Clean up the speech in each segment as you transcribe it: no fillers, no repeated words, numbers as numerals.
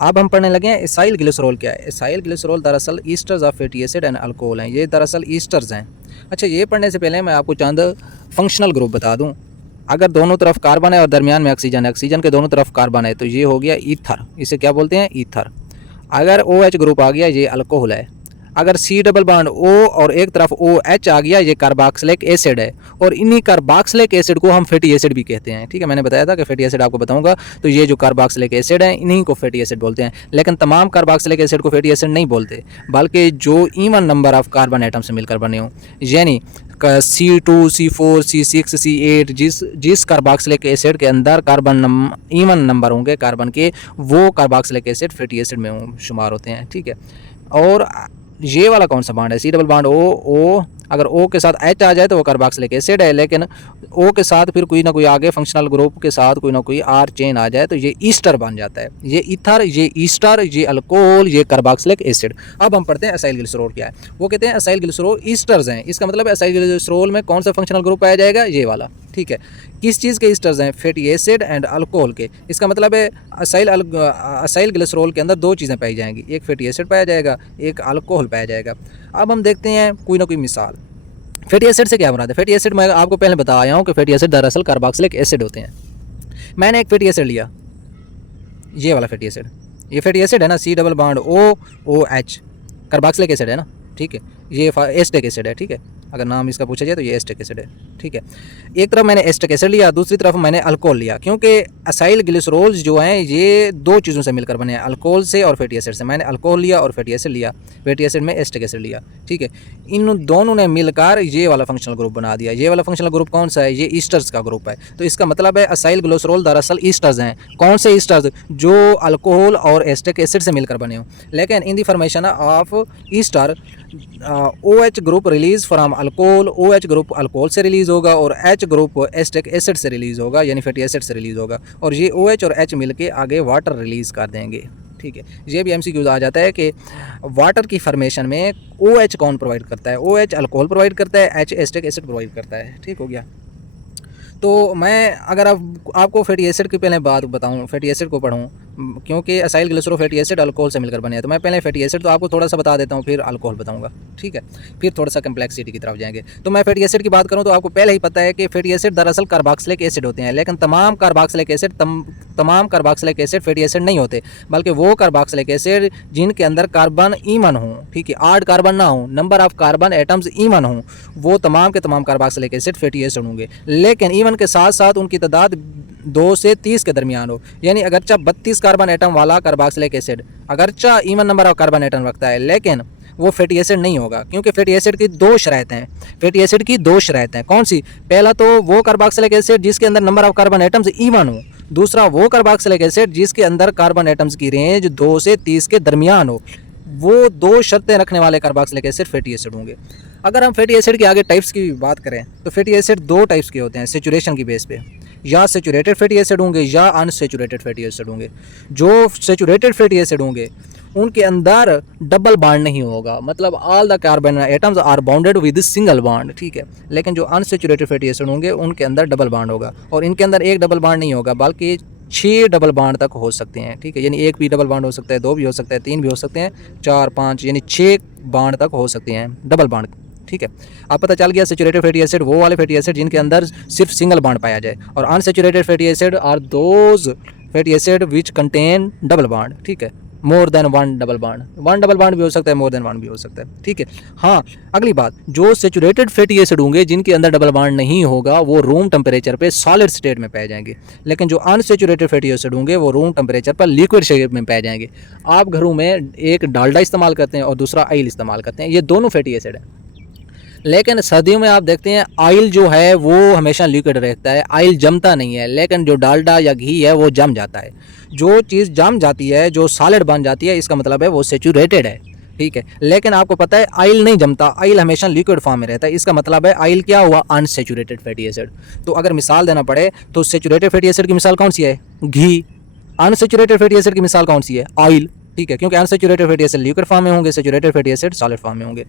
अब हम पढ़ने लगे हैं एसाइल ग्लिसरॉल क्या है। एसाइल ग्लिसरॉल दरअसल esters of fatty acid and alcohol हैं, ये दरअसल ईस्टर्स हैं। अच्छा, ये पढ़ने से पहले मैं आपको चंद फंक्शनल ग्रुप बता दूं। अगर दोनों तरफ कार्बन है और दरमियान में ऑक्सीजन है, ऑक्सीजन के दोनों तरफ कार्बन है, तो ये हो गया ईथर, इसे क्या बोलते हैं, ईथर। अगर OH ग्रुप आ गया, ये अल्कोहल है। अगर C डबल बॉन्ड O और एक तरफ OH आ गया, ये कार्बोक्सिलिक एसिड है। और इन्हीं कार्बोक्सिलिक एसिड को हम फैटी एसिड भी कहते हैं। ठीक है, मैंने बताया था कि फैटी एसिड आपको बताऊंगा, तो ये जो कार्बोक्सिलिक एसिड है इन्हीं को फैटी एसिड बोलते हैं। लेकिन तमाम कार्बोक्सिलिक एसिड को फैटी एसिड नहीं बोलते, बल्कि जो even number of carbon atom से मिलकर बने हों, यानी C2, C4, C6, C8, जिस कार्बोक्सिलिक एसिड के अंदर इवन नंबर होंगे कार्बन के, वो कार्बोक्सिलिक एसिड फैटी एसिड में शुमार होते हैं। ठीक है, और ये वाला कौन सा बॉन्ड है, C डबल बॉन्ड O, अगर O के साथ H आ जाए तो वो कार्बोक्सिलिक एसिड है, लेकिन O के साथ फिर कोई ना कोई आगे फंक्शनल ग्रुप के साथ कोई ना कोई R चेन आ जाए तो ये ईस्टर बन जाता है। ये ईथर, ये ईस्टर, ये अल्कोहल, ये कार्बोक्सिलिक एसिड। अब हम पढ़ते हैं एसाइल ग्लिसरॉल क्या है। वो कहते हैं एसाइल ग्लिसरॉल ईस्टर्स हैं। इसका मतलब है एसाइल ग्लिसरॉल में कौन सा फंक्शनल ग्रुप पाया जाएगा, ये वाला। ठीक है, किस चीज़ के ईस्टर्स हैं, फैटी एसिड एंड अल्कोहल के। इसका मतलब है एसाइल ग्लिसरॉल के अंदर दो चीज़ें पाई जाएंगी, एक फैटी एसिड पाया जाएगा, एक अल्कोहल पाया जाएगा। अब हम देखते हैं कोई ना कोई मिसाल। फैटी एसिड से क्या बनाते हैं। फैटी एसिड मैं आपको पहले बता आया हूँ कि फैटी एसिड दरअसल कार्बोक्सिलिक एसिड होते हैं। मैंने एक फैटी एसिड लिया, ये वाला फैटी एसिड, ये फैटी एसिड है ना, C double bond OH, carboxylic acid है ना। ठीक है, ये एस्टिक एसिड है। ठीक है, अगर नाम इसका पूछा जाए तो ये एस्टिक एसिड है। ठीक है, एक तरफ मैंने एस्टिक एसिड लिया, दूसरी तरफ मैंने अल्कोहल लिया, क्योंकि एसाइल ग्लिसरॉल्स जो हैं ये दो चीज़ों से मिलकर बने हैं, अल्कोहल से और फैटी एसिड से। मैंने अल्कोहल लिया और फैटी एसिड लिया, फैटी एसिड में एस्टिक एसिड लिया। ठीक है, इन दोनों ने मिलकर ये वाला फंक्शनल ग्रुप बना दिया। ये वाला फंक्शनल ग्रुप कौन सा है, ये ईस्टर्स का ग्रुप है। तो इसका मतलब है एसाइल ग्लिसरॉल दरअसल ईस्टर्स हैं। कौन से ईस्टर्स, जो अल्कोहल और एस्टिक एसिड से मिलकर बने हों। लेकिन in the formation of Easter OH group release from alcohol, OH group alcohol से रिलीज़ होगा और H ग्रुप एस्टिक एसिड से रिलीज़ होगा, यानी फैटी एसिड से रिलीज़ होगा। और ये OH और H मिलके आगे वाटर रिलीज़ कर देंगे। ठीक है, ये भी MCQ आ जाता है कि वाटर की फॉर्मेशन में OH कौन प्रोवाइड करता है, OH अल्कोहल प्रोवाइड करता है, H एस्टिक एसिड प्रोवाइड करता है। ठीक हो गया। तो मैं अगर आपको फैटी एसिड की पहले बात बताऊं, फैटी एसिड को पढ़ूं, क्योंकि acyl glycerol fatty acid alcohol से मिलकर बने हैं, तो मैं पहले फैटी एसिड तो आपको थोड़ा सा बता देता हूं, फिर अल्कोहल बताऊंगा। ठीक है, फिर थोड़ा सा कम्प्लेक्सिटी की तरफ जाएंगे। तो मैं फैटी एसिड की बात करूं तो आपको पहले ही पता है कि फैटी एसिड दरअसल कार्बोक्सिलिक एसिड होते हैं, लेकिन तमाम कार्बोक्सिलिक एसिड फैटी एसिड नहीं होते, बल्कि वो कार्बोक्सिलिक एसिड जिनके अंदर कार्बन ईवन हो, ठीक है, 8 कार्बन ना हो, number of carbon atoms even हो, वो तमाम के तमाम कार्बोक्सिलिक एसिड फैटी एसिड होंगे। लेकिन ईवन के साथ साथ उनकी तादाद 2 से 30 के दरमियान हो, यानी अगरचा 32 कार्बन एटम वाला कार्बोक्सिलिक एसिड अगरचा even number of carbon atom रखता है, लेकिन वो फैटी एसिड नहीं होगा, क्योंकि फैटी एसिड की दो शर्तें हैं। फैटी एसिड की दो शर्तें हैं, कौन सी, पहला तो वो कार्बोक्सिलिक एसिड जिसके अंदर number of carbon atoms even हो, दूसरा वो कार्बोक्सिलिक एसिड जिसके अंदर कार्बन एटम्स की रेंज 2 से 30 के दरमियान हो। वो दो शर्तें रखने वाले कार्बोक्सिलिक एसिड फैटी एसिड होंगे। अगर हम फैटी एसिड के आगे टाइप्स की बात करें तो फैटी एसिड दो टाइप्स के होते हैं सेचुरेशन की बेस पे, या सेचुरेटेड फैटी एसिड होंगे या अनसेचुरेटेड फैटी एसिड होंगे। जो सेचुरेटेड फैटी एसिड होंगे उनके अंदर डबल बॉन्ड नहीं होगा, मतलब all the carbon atoms are bounded with single bond. ठीक है, लेकिन जो अनसेचुरेटेड फैटी एसिड होंगे उनके अंदर डबल बॉन्ड होगा, और इनके अंदर एक डबल बॉन्ड नहीं होगा बल्कि 6 डबल बॉन्ड तक हो सकते हैं। ठीक है, यानी एक भी डबल बॉन्ड हो सकता है, 2 भी हो सकता है, 3 भी हो सकते हैं, 4, 5, यानी 6 बॉन्ड तक हो सकते हैं डबल बॉन्ड। ठीक है, आप पता चल गया सेचुरेटेड फैटी एसिड वो वाले फैटी एसिड जिनके अंदर सिर्फ सिंगल बॉन्ड पाया जाए, और unsaturated fatty acid are those fatty acid which contain double bond. ठीक है, more than one double bond भी हो सकता है, मोर देन वन भी हो सकता है। ठीक है, हाँ, अगली बात, जो सेचुरेटेड फैटी एसिड होंगे जिनके अंदर डबल बॉन्ड नहीं होगा वो रूम टेम्परेचर पे सॉलिड स्टेट में पाए जाएंगे, लेकिन जो अनसेचुरेटेड फैटी एसिड होंगे वो रूम टेम्परेचर पर लिक्विड शेप में पाए जाएंगे। आप घरों में एक डालडा इस्तेमाल करते हैं और दूसरा ऑयल इस्तेमाल करते हैं, ये दोनों फैटी एसिड है। लेकिन सर्दियों में आप देखते हैं ऑयल जो है वो हमेशा लिक्विड रहता है, ऑयल जमता नहीं है, लेकिन जो डालडा या घी है वो जम जाता है। जो चीज़ जम जाती है, जो सॉलिड बन जाती है, इसका मतलब है वो सेचुरेटेड है। ठीक है, लेकिन आपको पता है ऑयल नहीं जमता, ऑयल हमेशा लिक्विड फॉर्म में रहता है, इसका मतलब है ऑयल क्या हुआ, अनसेचुरेटेड फैटी एसिड। तो अगर मिसाल देना पड़े तो सेचुरेटेड फैटी एसिड की मिसाल कौन सी है, घी। अनसेचुरेटेड फैटी एसिड की मिसाल कौन सी है, ऑयल। ठीक है, क्योंकि unsaturated fatty acid liquid form में होंगे, saturated fatty acid solid form में होंगे।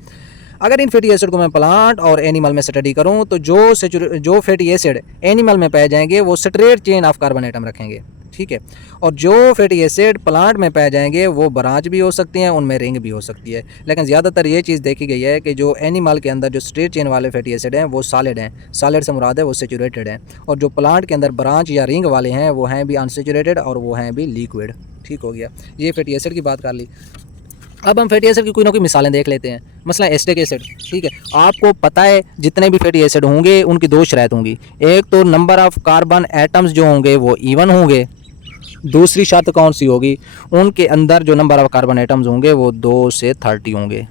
अगर इन फैटी एसिड को मैं प्लांट और एनिमल में स्टडी करूं तो जो फैटी एसिड एनिमल में पाए जाएंगे वो straight chain of carbon atom रखेंगे, ठीक है। और जो फैटी एसिड प्लांट में पाए जाएंगे वो ब्रांच भी हो सकती हैं, उनमें रिंग भी हो सकती है। लेकिन ज़्यादातर ये चीज़ देखी गई है कि जो एनिमल के अंदर जो स्ट्रेट चेन वाले फैटी एसिड हैं वो सॉलिड हैं, सॉलिड से मुराद है वो सेचुरेटेड हैं, और जो प्लांट के अंदर ब्रांच या रिंग वाले हैं वो हैं भी अनसेचुरेटेड और वो हैं भी लिक्विड। ठीक हो गया, ये फैटी एसिड की बात कर ली। अब हम फैटी एसिड की कोई ना कोई मिसालें देख लेते हैं। मसला एसिटिक एसिड, ठीक है। आपको पता है जितने भी फैटी एसिड होंगे उनकी दो शर्त होंगी, एक तो नंबर ऑफ़ कार्बन एटम्स जो होंगे वो इवन होंगे, दूसरी शर्त कौन सी होगी, उनके अंदर जो नंबर ऑफ़ कार्बन एटम्स होंगे वो 2 से 30 होंगे।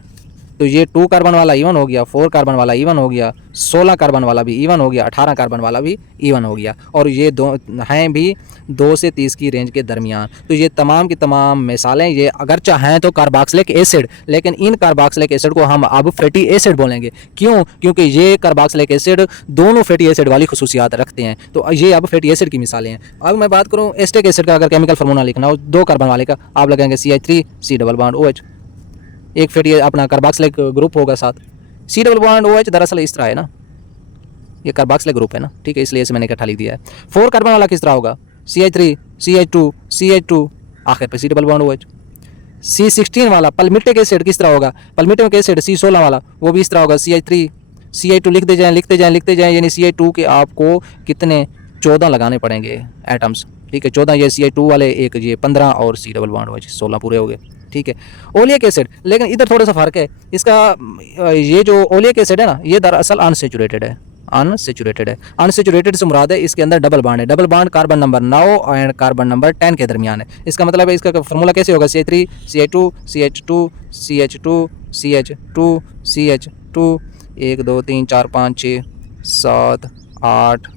तो ये 2 कार्बन वाला इवन हो गया, 4 कार्बन वाला इवन हो गया, 16 कार्बन वाला भी इवन हो गया, 18 कार्बन वाला भी इवन हो गया, और ये दो हैं भी 2 से 30 की रेंज के दरमियान। तो ये तमाम की तमाम मिसालें ये अगरचे हैं तो कार्बोक्सिलिक एसिड, लेकिन इन कार्बोक्सिलिक एसिड को हम अब फैटी एसिड बोलेंगे। क्यों? क्योंकि ये कार्बोक्सिलिक एसिड दोनों फैटी एसिड वाली खुसूसियात रखते हैं, तो ये अब फैटी एसिड की मिसालें हैं। अब मैं बात करूँ एसिटिक एसिड का, अगर केमिकल फार्मूला लिखना हो 2 कार्बन वाले का, आप लगाएंगे CH3 C double bond OH, एक फैटी अपना कार्बोक्सिलिक ग्रुप होगा साथ। C डबल बॉन्ड OH दरअसल इस तरह है ना, ये कार्बोक्सिलिक ग्रुप है ना, ठीक है, इसलिए इसे मैंने इकट्ठा लिख दिया है। 4 कार्बन वाला किस तरह होगा, CH3 CH2 CH2 आखिर पे C double bond OH। C16 वाला पल्मिटिक एसिड किस तरह होगा, पल्मिटिक एसिड C16 वाला वो भी इस तरह होगा, CH3 CH2 लिखते जाएं लिखते जाएं लिखते जाएं, यानी CH2 के आपको कितने 14 लगाने पड़ेंगे एटम्स, ठीक है, 14 ये CH2 वाले, एक ये 15 और C डबल बॉन्ड OH 16 पूरे हो गए, ठीक है। ओलिक एसिड, लेकिन इधर थोड़ा सा फ़र्क है इसका, ये जो ओलिक एसिड है ना ये दरअसल अनसेचुरेटेड है, अनसेचुरेटेड है। अनसेचुरेटेड से मुराद है इसके अंदर डबल बॉन्ड है, double bond carbon number 9 and carbon number 10 के दरमियान है। इसका मतलब है इसका फार्मूला कैसे होगा, CH3 CH2 CH2 CH2 CH2 CH2 1 2 3 4 5 6 7 8,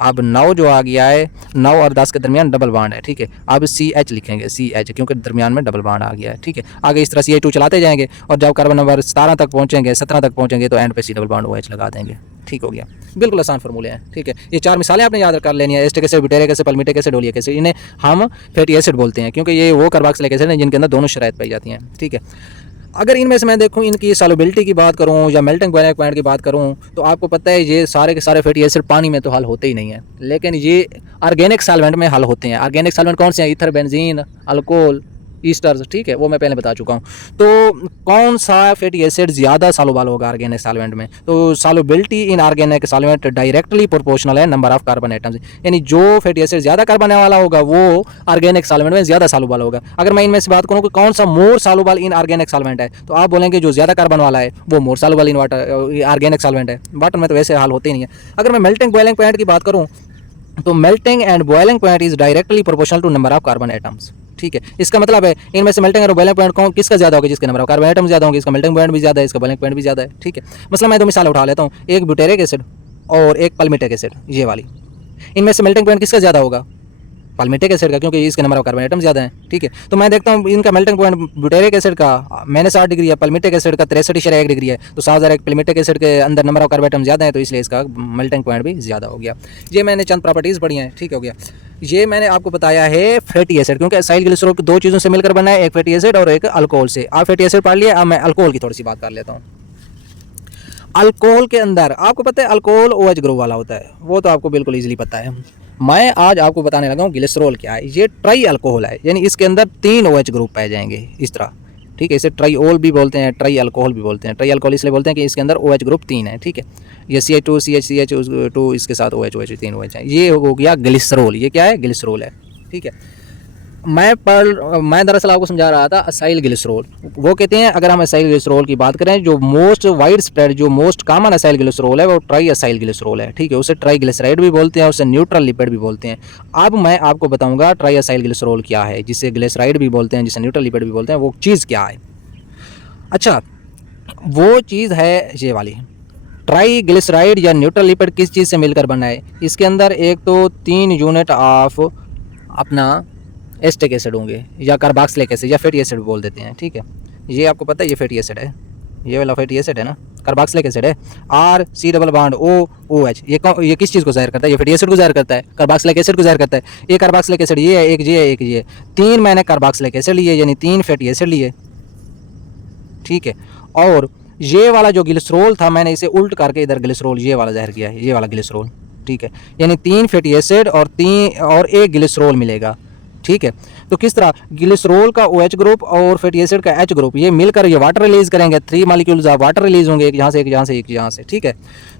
अब 9 जो आ गया है, 9 और 10 के दरमियान डबल बॉन्ड है, ठीक है। अब CH लिखेंगे, CH क्योंकि दरमियान में डबल बॉन्ड आ गया है, ठीक है। आगे इस तरह CH2 चलाते जाएंगे और जब कार्बन नंबर 17 तक पहुंचेंगे, 17 तक पहुंचेंगे तो एंड पे C डबल बॉन्ड OH लगा देंगे, ठीक हो गया। बिल्कुल आसान फार्मूले हैं, ठीक है। ये 4 मिसालें आपने याद कर लेनी है, acetic acid, butyric acid, palmitic acid, oleic acid, इन्हें हम फैटी एसिड बोलते हैं क्योंकि ये वो कार्बोक्सिलिक एसिड हैं जिनके अंदर दोनों शराइत पाई जाती हैं, ठीक है। अगर इनमें से मैं देखूं इनकी सॉल्युबिलिटी की बात करूं या मेल्टिंग पॉइंट की बात करूं तो आपको पता है ये सारे के सारे फैटी एसिड पानी में तो हल होते ही नहीं है, लेकिन ये ऑर्गेनिक सॉल्वेंट में हल होते हैं। ऑर्गेनिक सॉल्वेंट कौन से हैं, ईथर, बेंजीन, अल्कोहल, ईस्टर्स, ठीक है, वो मैं पहले बता चुका हूँ। तो कौन सा फैटी एसिड ज़्यादा सॉल्युबल होगा ऑर्गेनिक सॉल्वेंट में, तो solubility in organic solvent directly proportional है नंबर ऑफ कार्बन एटम्स, यानी जो फैटी एसिड ज़्यादा कार्बन वाला होगा वो ऑर्गेनिक सॉल्वेंट में ज़्यादा सॉल्युबल होगा। अगर मैं इनमें से बात करूँ कि कौन सा मोर सॉल्युबल इन ऑर्गेनिक सॉल्वेंट है, तो आप बोलेंगे जो ज़्यादा कार्बन वाला है वो more soluble in water organic solvent है। वाटर में तो वैसे हाल होते ही नहीं है। अगर मैं मेल्टिंग बॉइलिंग पॉइंट की बात करूँ तो melting and boiling point is directly proportional to number of carbon atoms, ठीक है। इसका मतलब है इनमें से मेल्टिंग और बॉइलिंग पॉइंट कौन किसका ज़्यादा होगा, जिसके नंबर ऑफ कार्बन एटम ज़्यादा होंगे, इसका मेल्टिंग पॉइंट भी ज़्यादा है, इसका बॉइलिंग पॉइंट भी ज़्यादा है, ठीक है। मतलब मैं 2 मिसाल उठा लेता हूँ, एक ब्यूटेरिक एसिड और एक पल्मिटिक एसिड, ये वाली, इनमें से मेल्टिंग पॉइंट किसका ज़्यादा होगा, पल्मिटिक एसिड का, क्योंकि इसके नंबर ऑफ कार्बन एटम ज़्यादा हैं, ठीक है। तो मैं देखता हूँ इनका मेल्टिंग पॉइंट ब्यूटेरिक एसिड का मैंने 60 डिग्री है, पल्मिटिक एसिड का 63.1 डिग्री है, तो 6001 पल्मिटिक एसिड के अंदर नंबर ऑफ कार्बन एटम ज़्यादा है तो इसलिए इसका मेल्टिंग पॉइंट भी ज़्यादा हो गया। ये मैंने चंद प्रॉपर्टीज़ पढ़ी हैं, ठीक हो गया। ये मैंने आपको बताया है फैटी एसिड, क्योंकि एसाइल ग्लिसरॉल दो चीज़ों से मिलकर बना है, एक फैटी एसिड और एक अल्कोहल से। आप फैटी एसिड पढ़ लिया, अब मैं अल्कोहल की थोड़ी सी बात कर लेता हूँ। अल्कोहल के अंदर आपको पता है अल्कोहल OH ग्रुप वाला होता है, वो तो आपको बिल्कुल ईजिली पता है। मैं आज आपको बताने लगा हूँ ग्लिसरॉल क्या है। ये ट्राई अल्कोहल है, यानी इसके अंदर 3 OH ग्रुप पाए जाएंगे इस तरह, ठीक है। इसे ट्राईओल भी बोलते हैं, ट्राई अल्कोहल भी बोलते हैं। ट्राई अल्कोहल इसलिए बोलते हैं कि इसके अंदर OH ग्रुप 3 है, ठीक है। ये CH2 CH2 इसके साथ OH 3 OH है, ये हो गया ग्लिसरॉल। ये क्या है, ग्लिसरॉल है, ठीक है। मैं दरअसल आपको समझा रहा था असाइल ग्लिसरॉल। वो कहते हैं अगर हम असाइल ग्लिसरॉल की बात करें, जो मोस्ट वाइड स्प्रेड जो मोस्ट कॉमन असाइल ग्लिसरॉल है वो ट्राई असाइल ग्लिसरॉल है, ठीक है। उसे ट्राई ग्लिसराइड भी बोलते हैं, उसे न्यूट्रल लिपिड भी बोलते हैं। अब मैं आपको बताऊंगा ट्राई असाइल ग्लिसरॉल क्या है, जिसे ग्लिसराइड भी बोलते हैं, जिसे न्यूट्रल लिपिड भी बोलते हैं, वो चीज़ क्या है। अच्छा, वो चीज़ है ये वाली ट्राई ग्लिसराइड या न्यूट्रल लिपिड किस चीज़ से मिलकर बना है। इसके अंदर एक तो 3 यूनिट ऑफ अपना एसिटिक एसिड होंगे या कार्बोक्सिलिक एसिड या फैटी एसिड बोल देते हैं, ठीक है। ये आपको पता है ये फैटी एसिड है, ये वाला फैटी एसिड है ना, कार्बोक्सिलिक एसिड है। R C double bond OH, ये किस चीज़ को ज़ाहिर करता है, ये फैटी एसिड को ज़ाहिर करता है, कार्बोक्सिलिक एसिड को ज़ाहिर करता है। ये कार्बोक्सिलिक एसिड ये है, एक ये है, एक ये, 3 मैंने कार्बोक्सिलिक एसिड लिए, यानी 3 फैटी एसिड लिए, ठीक है। और ये वाला जो ग्लिसरॉल था मैंने इसे उल्ट करके इधर ग्लिसरॉल ये वाला ज़ाहिर किया है, ये वाला ग्लिसरॉल, ठीक है। यानी 3 फैटी एसिड और 1 ग्लिसरॉल मिलेगा, ठीक है। तो किस तरह ग्लिसरॉल का OH ग्रुप और फैटी एसिड का H ग्रुप ये मिलकर ये वाटर रिलीज़ करेंगे, 3 मालिक्यूल्स ऑफ वाटर रिलीज़ होंगे, एक यहाँ से एक यहाँ से एक यहाँ से, ठीक है।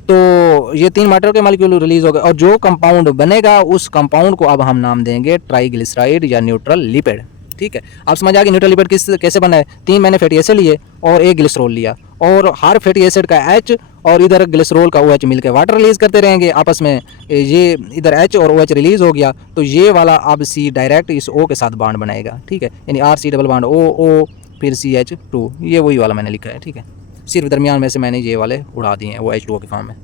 तो ये 3 वाटर के मालिक्यूल रिलीज़ हो गए और जो कंपाउंड बनेगा उस कंपाउंड को अब हम नाम देंगे ट्राइग्लिसराइड या न्यूट्रल लिपिड, ठीक है। आप समझ आ गए न्यूट्रल लिपिड कैसे बना है। 3 मैंने फैटी एसिड लिए और 1 ग्लिसरॉल लिया और हर फैटी एसिड का H और इधर ग्लिसरॉल का OH मिलकर वाटर रिलीज़ करते रहेंगे आपस में, ये इधर H और OH रिलीज़ हो गया तो ये वाला अब C डायरेक्ट इस O के साथ बॉन्ड बनाएगा, ठीक है। यानी RC डबल बॉन्ड O फिर CH2, ये वही वाला मैंने लिखा है, ठीक है। सिर्फ दरमियान में से मैंने ये वाले उड़ा दिए हैं वो H2O के फॉर्म में।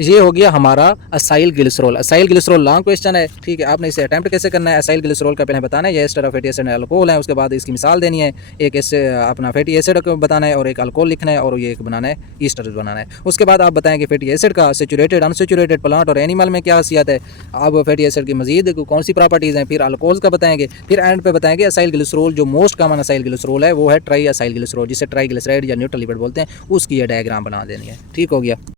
ये हो गया हमारा acyl glycerol. Acyl glycerol long question है, ठीक है। आपने इसे अटैम्प्ट कैसे करना है। असाइल ग्लिसरॉल का पहले बताना है ये ester of fatty acid alcohol है, उसके बाद इसकी मिसाल देनी है, एक ऐसे अपना फैटी एसिड को बताना है और एक अल्कोहल लिखना है और ये एक बनाना है ईस्टर बनाना है। उसके बाद आप बताएं कि फैटी एसिड का सेचुरेटेड अनसेचुरेटेड प्लांट और एनिमल में क्या खासियत है। अब फैटी एसिड की मजीद कौन सी प्रॉपर्टीज़ हैं, फिर अल्कोहल का बताएंगे, फिर एंड पे बताएंगे असाइल ग्लिसरॉल जो मोस्ट कॉमन असाइल ग्लिसरॉल है वो है ट्राई असाइल ग्लिसरॉल, जिसे ट्राइग्लिसराइड या न्यूट्रल लिपिड बोलते हैं, उसकी ये डायग्राम बना देनी है, ठीक हो गया।